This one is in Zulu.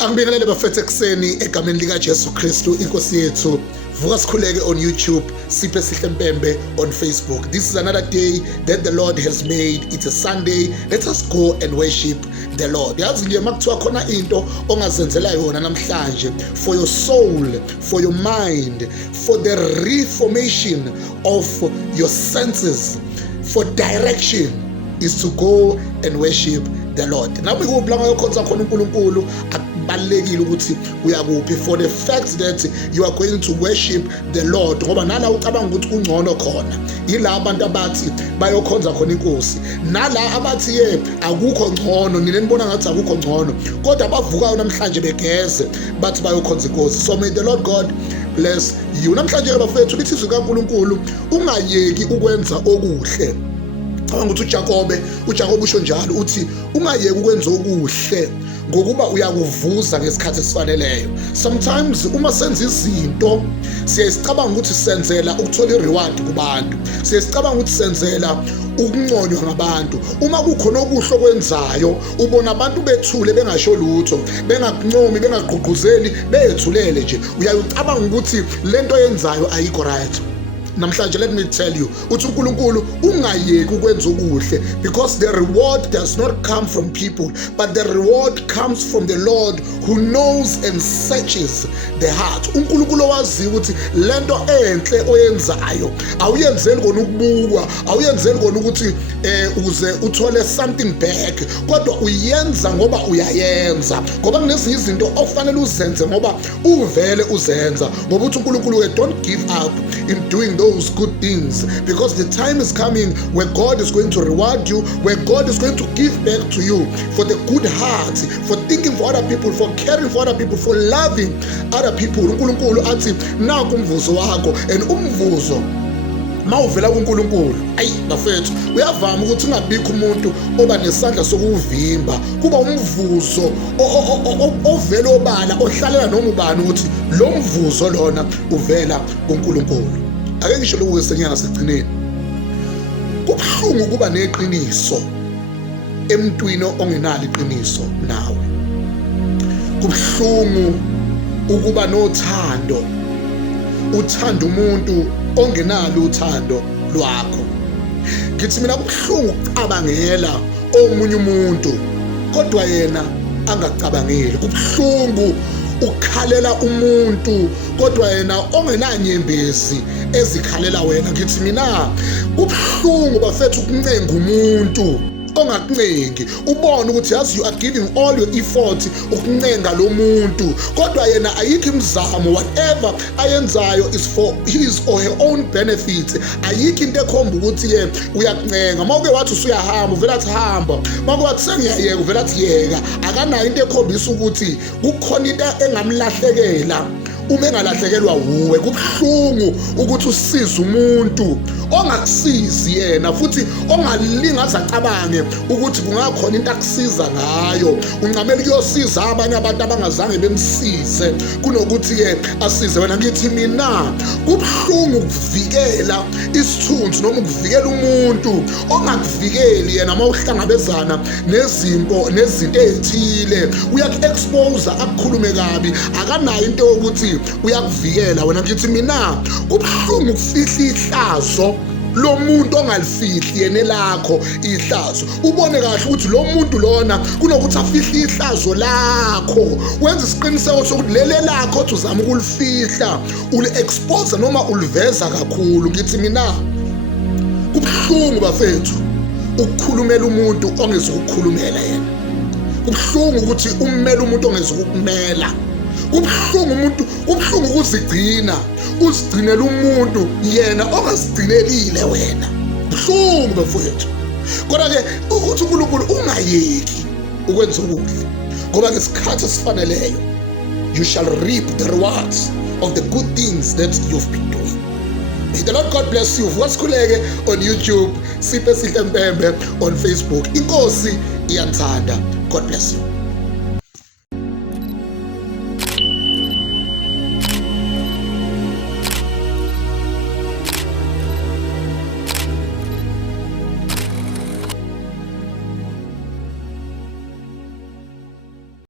Angibingelele bafethu ekuseni egameni lika Jesu Kristu inkosi yethu. Vuka sikhuleke on YouTube, Siphe Sihle Mpembe on Facebook. This is another day that the Lord has made. It's a Sunday. Let us go and worship the Lord. Yazi nje makuthiwa khona into ongazenzela yona namhlanje for your soul, for your mind, for the reformation of your senses, for direction is to go and worship the Lord. Nami kublanga yokhonza khona uNkulunkulu akubalekile ukuthi uyakuphi for the fact that you are going to worship the Lord ngoba nala ucabanga ukuthi kungcono khona yila abantu abathi bayokhonza khona inkosi nala abathi akukho ngcono nina nibona ngathi akukho ngcono kodwa bavukayo namhlanje begeze bathi bayokhonza inkosi. So may the Lord God bless you. Namhlanje ke bafethu lithi izwi kaNkulunkulu ungayeki ukwenza okuhle. Ukuthi uJakobe usho njalo uthi ungayeki ukwenza okuhle ngokuba uyakuvuza ngesikhathi esifaneleyo. Sometimes uma senza izinto siyasicabanga ukuthi senzela ukuthola ireward kubantu, siyasicabanga ukuthi senzela ukunconywa ngabantu. Uma kukhona okuhle okwenzayo ubona abantu bethule bengasho lutho, bengakuncomi, bengagqugquzeli, beyethulele nje, uyacabanga ukuthi lento yenzayo ayikho right. Namhlanje let me tell you uthi uNkulunkulu ungayeki ukwenza okuhle because the reward does not come from people but the reward comes from the Lord who knows and searches the heart. uNkulunkulu owazi ukuthi lento enhle oyenzayo awuyenzeli kona ukubukwa, awuyenzeli kona ukuthi uze uthole something back kodwa uyenza ngoba uyayenza, ngoba kunezinye izinto ofanele uzenze ngoba uvele uzenza, ngoba uthi uNkulunkulu don't give up in doing those good things because the time is coming where God is going to reward you, where God is going to give back to you for the good heart, for thinking for other people, for caring for other people, for loving other people. uNkulunkulu athi naku umvuzo wakho, and umvuzo mawuvela kuNkulunkulu ayi bafethu uyavama ukuthi ungabikho umuntu oba nesandla sokuvimba, kuba umvuzo ovela obala ohlalela noma ubani ukuthi lo mvuzo lona uvela kuNkulunkulu. Ake ngisho lokho senyanga sigcineni kubhlungu kuba neqiniso emntwini ongenalo iqiniso nawe, kubhlungu ukuba nothando uthanda umuntu ongenalo uthando lwakho. Ngithi mina kubhlungu ukucabangela omunye umuntu kodwa yena angacabangeli, kubhlungu ukhalela umuntu kodwa yena ongenanyembezi ezikhalela wena. Ngithi mina kubhlungu bafethu ukuncenga umuntu ongakuncengi, ubone ukuthi yazi you are giving all your effort ukuncenga lo muntu kodwa yena ayikho imizamo, whatever ayenzayo is for his or her own benefit. Ayikho into ekhomba ukuthi uyakuncenga. Mawuke wathi usuyahamba uvela athi hamba, mawuke wathi sengiyayeka uvela athi yeka. Akanayo into ekhombisa ukuthi kukhona into engamlahlekela uma engalahlekelwa uwe. Kubhlungu ukuthi usize umuntu ongakusizi yena futhi ongalingaza acabange ukuthi kungakhona into akusiza ngayo. Uncamela ukuyosiza abanye abantu abangazange bemsize kunokuthi asize wena. Ngithi mina kubhlungu ukuvikela isithunzi noma ukuvikela umuntu ongakuvikeli yena mawuhlangabezana nezinto ezithile, uyaku-expose akukhulume kabi, akanayo into yokuthi uyakuvikela wena. Ngithi mina kubhlungu ukufihla ihlazo lo muntu ongalifihli yena lakho ihlazo, ubone kahle ukuthi lo muntu lona kunokuthi afihle ihlazo lakho, wenza isiqiniseko sokuthi lele lakho othi uzama ukulifihla uli-expose noma uliveza kakhulu. Ngithi mina kubhlungu bafethu ukukhulumela umuntu ongezukukhulumela yena, kubhlungu ukuthi ummele umuntu ongezukumela, kubhlungu ukuzigcina uzigcinela umuntu yena ongazigcinelile wena. Buhlungu bafethu. Kodwa-ke ukuthi uNkulunkulu ungayeki ukwenza okuhle ngoba ngesikhathi esifaneleyo you shall reap the rewards of the good things that you've been doing. May the Lord God bless you. Vuka sikhuleke on YouTube, Siphe Sihle Mpembe on Facebook. Inkosi iyanthanda. God bless you.